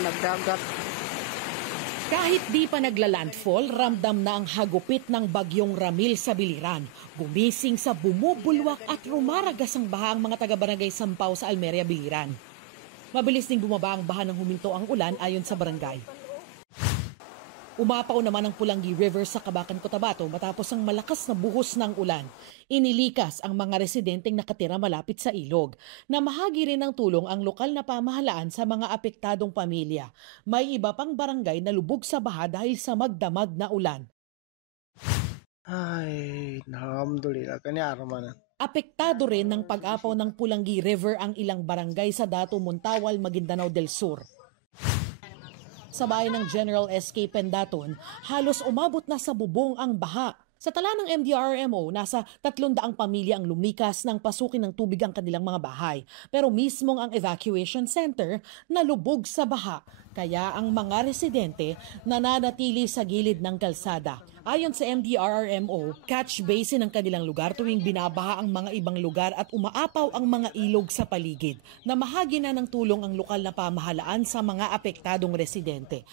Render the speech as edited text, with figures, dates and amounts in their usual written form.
nagdagat. Kahit di pa nagla-landfall, ramdam na ang hagupit ng bagyong Ramil sa Biliran. Gumising sa bumubulwak at rumaragas ang baha ang mga taga-barangay Sampaw sa Almeria, Biliran. Mabilis ding bumaba ang baha nang huminto ang ulan ayon sa barangay. Umapaw naman ang Pulangi River sa Kabakan, Cotabato matapos ang malakas na buhos ng ulan. Inilikas ang mga residenteng nakatira malapit sa ilog. Namahagi rin ng tulong ang lokal na pamahalaan sa mga apektadong pamilya. May iba pang barangay na lubog sa baha dahil sa magdamag na ulan. Ay, alhamdulillah. Kanyara man. Apektado rin ng pag-apaw ng Pulangi River ang ilang barangay sa Dato Montawal, Maguindanao del Sur. Sa bayan ng General S.K. Pendaton, halos umabot na sa bubong ang baha. Sa tala ng MDRRMO, nasa 300 pamilya ang lumikas nang pasukin ng tubig ang kanilang mga bahay. Pero mismong ang evacuation center nalubog sa baha. Kaya ang mga residente nananatili sa gilid ng kalsada. Ayon sa MDRRMO, catch basin ang kanilang lugar tuwing binabaha ang mga ibang lugar at umaapaw ang mga ilog sa paligid. Namahagi na ng tulong ang lokal na pamahalaan sa mga apektadong residente.